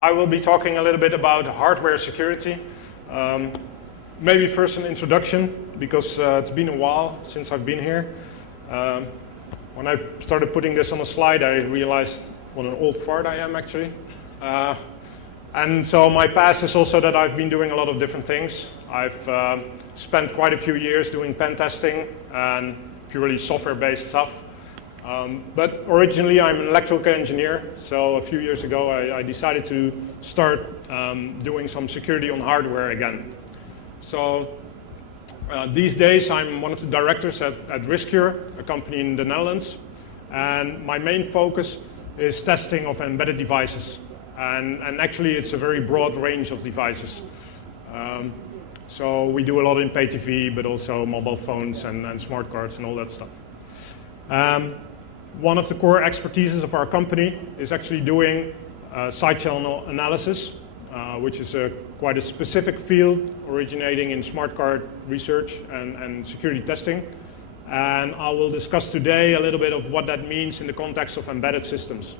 I will be talking a little bit about hardware security. Maybe first an introduction, because it's been a while since I've been here. When I started putting this on a slide, I realized what an old fart I am, actually. And so my past is also that I've been doing a lot of different things. I've spent quite a few years doing pen testing and purely software-based stuff. But originally I'm an electrical engineer, so a few years ago I decided to start doing some security on hardware again. So these days I'm one of the directors at Riskure, a company in the Netherlands, and my main focus is testing of embedded devices. And actually it's a very broad range of devices. So we do a lot in pay TV, but also mobile phones and smart cards and all that stuff. One of the core expertises of our company is actually doing side channel analysis, which is quite a specific field originating in smart card research and security testing. And I will discuss today a little bit of what that means in the context of embedded systems.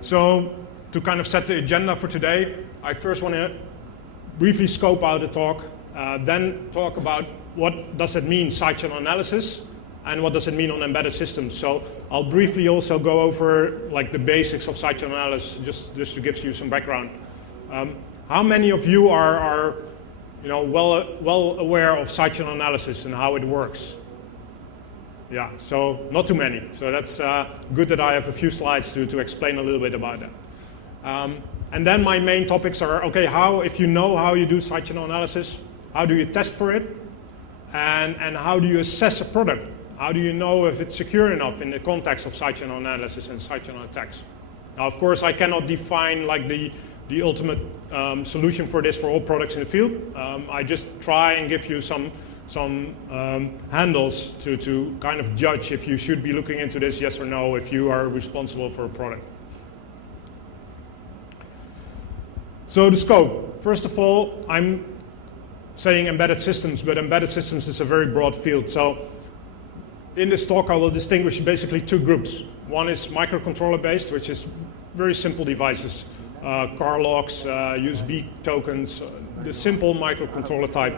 So to kind of set the agenda for today, I first want to briefly scope out the talk, then talk about what does it mean, side channel analysis, and what does it mean on embedded systems. So I'll briefly also go over like the basics of side channel analysis, just to give you some background. How many of you are well aware of side channel analysis and how it works? Yeah, so not too many. So that's good that I have a few slides to explain a little bit about that. And then my main topics are, okay, if you know how you do side channel analysis, how do you test for it? And how do you assess a product? How do you know if it's secure enough in the context of side channel analysis and side channel attacks? Now, of course, I cannot define like the ultimate solution for this for all products in the field. I just try and give you some handles to kind of judge if you should be looking into this, yes or no, if you are responsible for a product. So the scope. First of all, I'm saying embedded systems, but embedded systems is a very broad field. So in this talk, I will distinguish basically two groups. One is microcontroller based, which is very simple devices, car locks, USB tokens, the simple microcontroller type.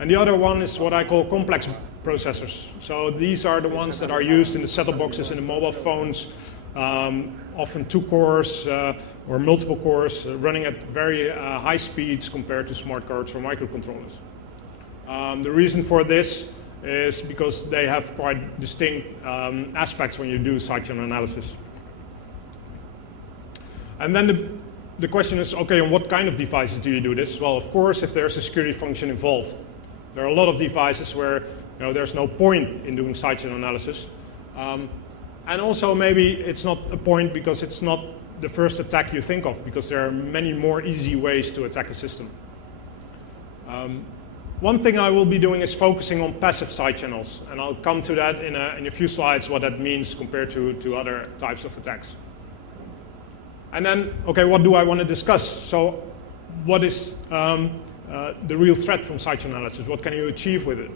And the other one is what I call complex processors. So these are the ones that are used in the set-top boxes in the mobile phones, often 2 cores or multiple cores, running at very high speeds compared to smart cards or microcontrollers. The reason for this is because they have quite distinct aspects when you do side channel analysis. And then the question is, okay, on what kind of devices do you do this? Well, of course, if there's a security function involved. There are a lot of devices where there's no point in doing side channel analysis. And also maybe it's not a point because it's not the first attack you think of, because there are many more easy ways to attack a system. One thing I will be doing is focusing on passive side channels, and I'll come to that in a few slides, what that means compared to other types of attacks. And then, okay, what do I want to discuss? So what is the real threat from side channel analysis? What can you achieve with it?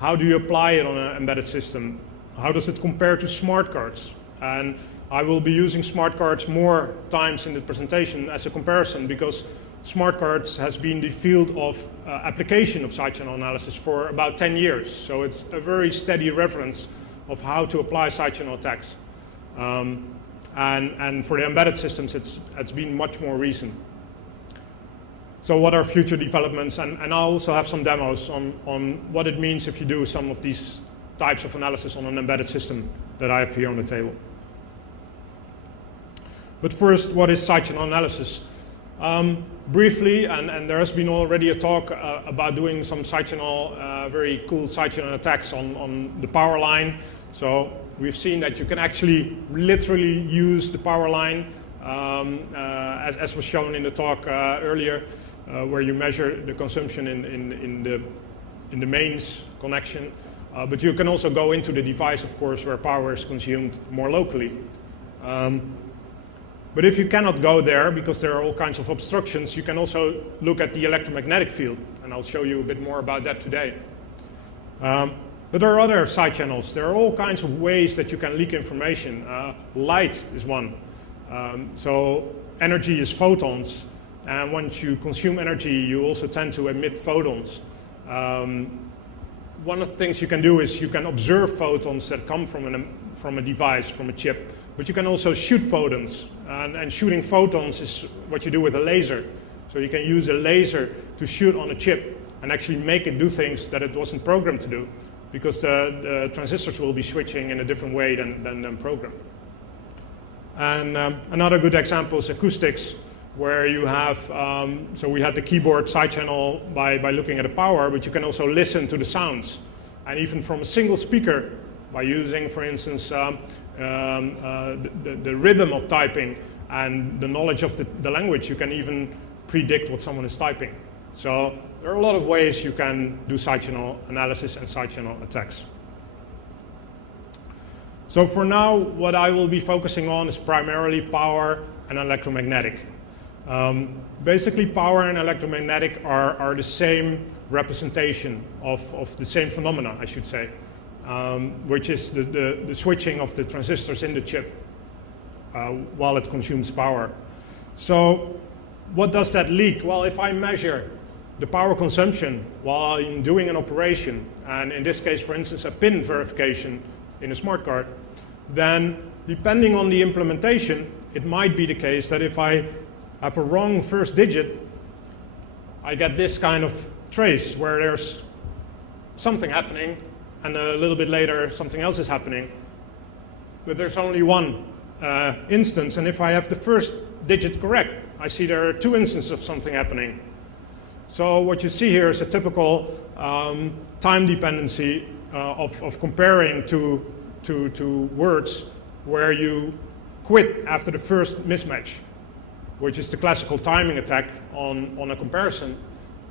How do you apply it on an embedded system? How does it compare to smart cards? And I will be using smart cards more times in the presentation as a comparison, because smart cards has been the field of application of side channel analysis for about 10 years. So it's a very steady reference of how to apply side channel attacks. And for the embedded systems, it's been much more recent. So what are future developments? And I'll also have some demos on what it means if you do some of these types of analysis on an embedded system that I have here on the table. But first, what is side channel analysis? Briefly, and there has been already a talk about doing some side channel, very cool side channel attacks on the power line. So we've seen that you can actually literally use the power line, as was shown in the talk earlier, where you measure the consumption in the mains connection. But you can also go into the device, of course, where power is consumed more locally. But if you cannot go there, because there are all kinds of obstructions, you can also look at the electromagnetic field, and I'll show you a bit more about that today. But there are other side channels. There are all kinds of ways that you can leak information. Light is one. So energy is photons, and once you consume energy, you also tend to emit photons. One of the things you can do is you can observe photons that come from a device, from a chip, but you can also shoot photons. And shooting photons is what you do with a laser. So you can use a laser to shoot on a chip and actually make it do things that it wasn't programmed to do, because the transistors will be switching in a different way than programmed. And another good example is acoustics, where you have, so we had the keyboard side channel by looking at the power, but you can also listen to the sounds. And even from a single speaker, by using, for instance, the rhythm of typing and the knowledge of the language, you can even predict what someone is typing. So there are a lot of ways you can do side channel analysis and side channel attacks. So for now, what I will be focusing on is primarily power and electromagnetic. Basically, power and electromagnetic are the same representation of the same phenomena, I should say, which is the switching of the transistors in the chip while it consumes power. So what does that leak? Well, if I measure the power consumption while I'm doing an operation, and in this case, for instance, a pin verification in a smart card, then depending on the implementation, it might be the case that if I have a wrong first digit, I get this kind of trace where there's something happening, and a little bit later something else is happening. But there's only one instance, and if I have the first digit correct, I see there are two instances of something happening. So what you see here is a typical time dependency of comparing to words where you quit after the first mismatch, which is the classical timing attack on a comparison.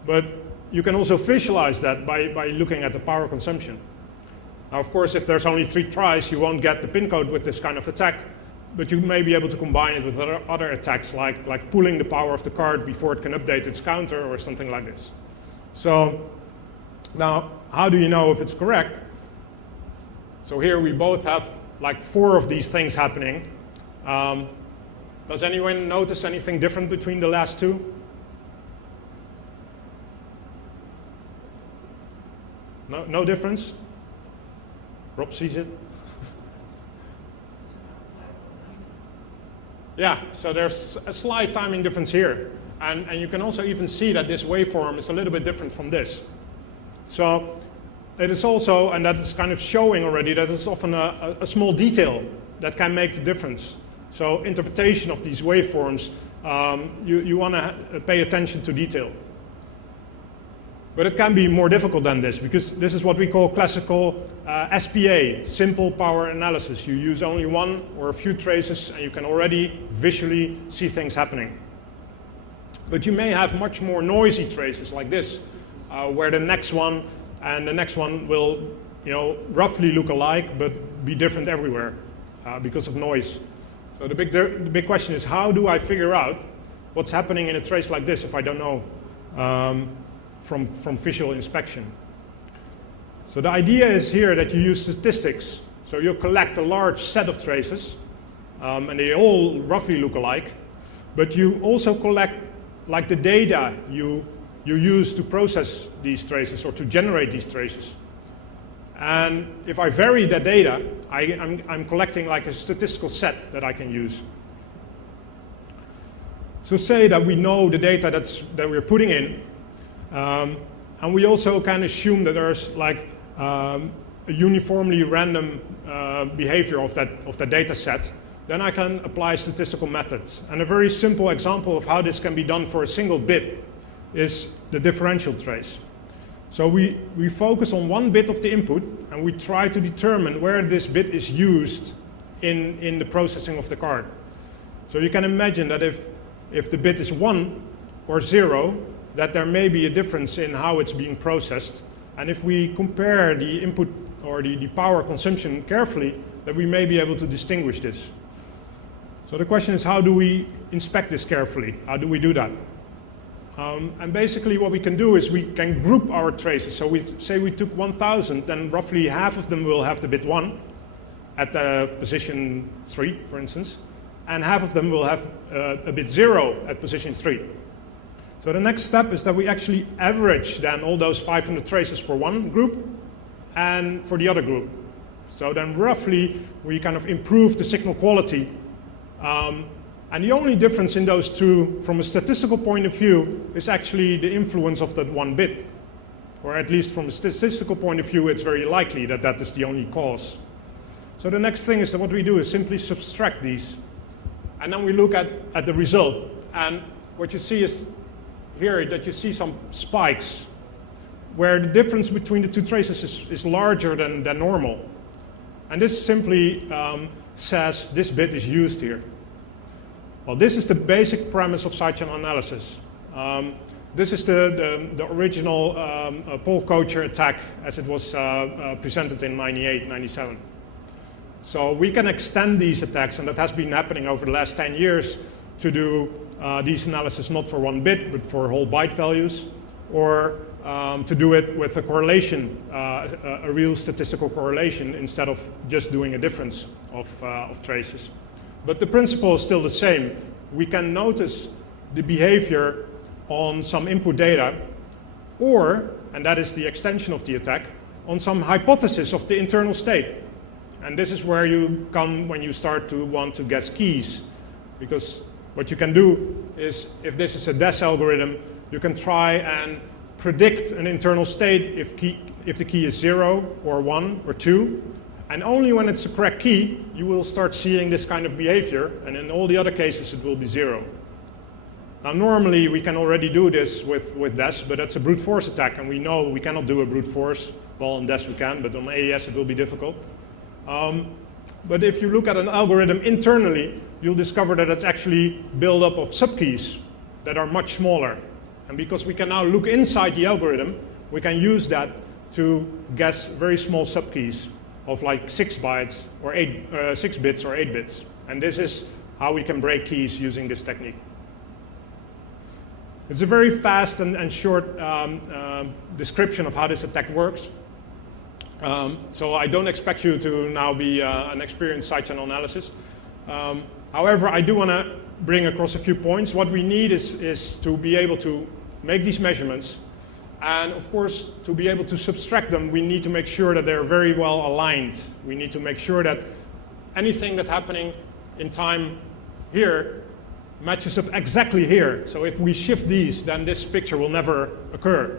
But you can also visualize that by looking at the power consumption. Now, of course, if there's only 3 tries, you won't get the pin code with this kind of attack, but you may be able to combine it with other attacks, like pulling the power of the card before it can update its counter or something like this. So now, how do you know if it's correct? So here we both have like 4 of these things happening. Does anyone notice anything different between the last 2? No difference? Rob sees it. Yeah, so there's a slight timing difference here. And you can also even see that this waveform is a little bit different from this. So it is also, and that is kind of showing already, that it's often a small detail that can make the difference. So interpretation of these waveforms, you want to pay attention to detail. But it can be more difficult than this, because this is what we call classical SPA, simple power analysis. You use only one or a few traces, and you can already visually see things happening. But you may have much more noisy traces like this, where the next one and the next one will, roughly look alike, but be different everywhere because of noise. So the big question is, how do I figure out what's happening in a trace like this if I don't know from visual inspection? So the idea is here that you use statistics. So you collect a large set of traces, and they all roughly look alike, but you also collect like the data you use to process these traces or to generate these traces. And if I vary that data, I'm collecting like a statistical set that I can use. So say that we know the data that we're putting in, and we also can assume that there's like a uniformly random behavior of that data set. Then I can apply statistical methods. And a very simple example of how this can be done for a single bit is the differential trace. So we focus on one bit of the input, and we try to determine where this bit is used in the processing of the card. So you can imagine that if the bit is 1 or 0, that there may be a difference in how it's being processed. And if we compare the input or the power consumption carefully, then we may be able to distinguish this. So the question is, how do we inspect this carefully? How do we do that? And basically what we can do is we can group our traces. So we say we took 1,000, then roughly half of them will have the bit 1 at the position 3, for instance, and half of them will have a bit 0 at position 3. So the next step is that we actually average then all those 500 traces for one group and for the other group. So then roughly we kind of improve the signal quality. And the only difference in those two from a statistical point of view is actually the influence of that one bit. Or at least from a statistical point of view, it's very likely that that is the only cause. So the next thing is that what we do is simply subtract these. And then we look at the result. And what you see is here that you see some spikes where the difference between the two traces is larger than normal. And this simply says this bit is used here. Well, this is the basic premise of sidechannel analysis. This is the original Paul Kocher attack as it was presented in 98, 97. So we can extend these attacks, and that has been happening over the last 10 years, to do these analysis not for one bit, but for whole byte values, or to do it with a correlation, a real statistical correlation, instead of just doing a difference of traces. But the principle is still the same. We can notice the behavior on some input data, or, and that is the extension of the attack, on some hypothesis of the internal state. And this is where you come when you start to want to guess keys. Because what you can do is, if this is a DES algorithm, you can try and predict an internal state if the key is 0 or 1 or 2. And only when it's the correct key, you will start seeing this kind of behavior, and in all the other cases, it will be 0. Now, normally, we can already do this with DES, but that's a brute force attack, and we know we cannot do a brute force. Well, on DES we can, but on AES it will be difficult. But if you look at an algorithm internally, you'll discover that it's actually built up of subkeys that are much smaller. And because we can now look inside the algorithm, we can use that to guess very small subkeys of like 6 bytes or 6 bits or 8 bits. And this is how we can break keys using this technique. It's a very fast and short description of how this attack works. So I don't expect you to now be an experienced sidechannel analysis. However, I do want to bring across a few points. What we need is to be able to make these measurements. And of course, to be able to subtract them, we need to make sure that they're very well aligned. We need to make sure that anything that's happening in time here matches up exactly here. So if we shift these, then this picture will never occur.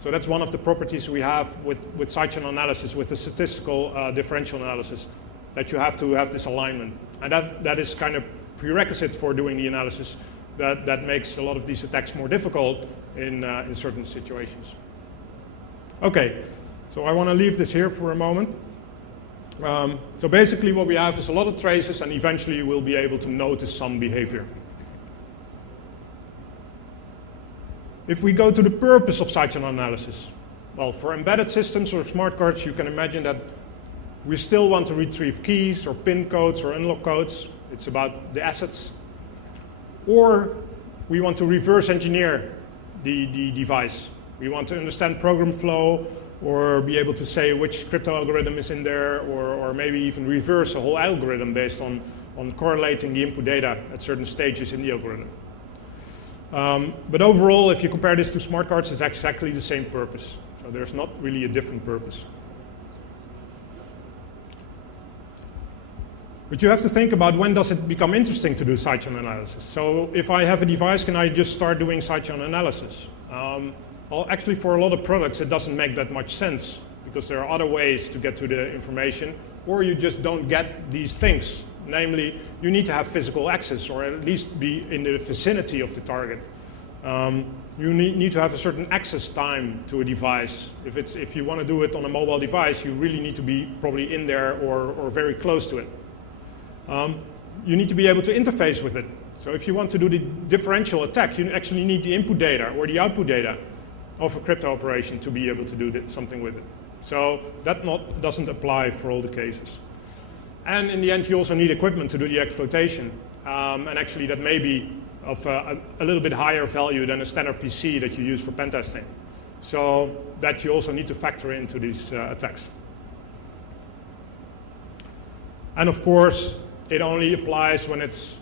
So that's one of the properties we have with sidechannel analysis, with the statistical differential analysis, that you have to have this alignment. And that is kind of prerequisite for doing the analysis that makes a lot of these attacks more difficult in certain situations. Okay, so I want to leave this here for a moment. So basically what we have is a lot of traces, and eventually we'll be able to notice some behavior. If we go to the purpose of sidechannel analysis, well, for embedded systems or smart cards, you can imagine that we still want to retrieve keys or PIN codes or unlock codes. It's about the assets. Or we want to reverse engineer the device. We want to understand program flow, or be able to say which crypto algorithm is in there, or maybe even reverse a whole algorithm based on correlating the input data at certain stages in the algorithm. But overall, if you compare this to smart cards, it's exactly the same purpose. So there's not really a different purpose. But you have to think about, when does it become interesting to do sidechannel analysis? So if I have a device, can I just start doing sidechannel analysis? Well, actually, for a lot of products, it doesn't make that much sense, because there are other ways to get to the information, or you just don't get these things. Namely, you need to have physical access, or at least be in the vicinity of the target. You need to have a certain access time to a device. If you want to do it on a mobile device, you really need to be probably in there or very close to it. You need to be able to interface with it. So if you want to do the differential attack, you actually need the input data or the output data of a crypto operation to be able to do something with it. So that doesn't apply for all the cases. And in the end, you also need equipment to do the exploitation. And actually, that may be of a little bit higher value than a standard PC that you use for pen testing. So that you also need to factor into these attacks. And of course, it only applies when it's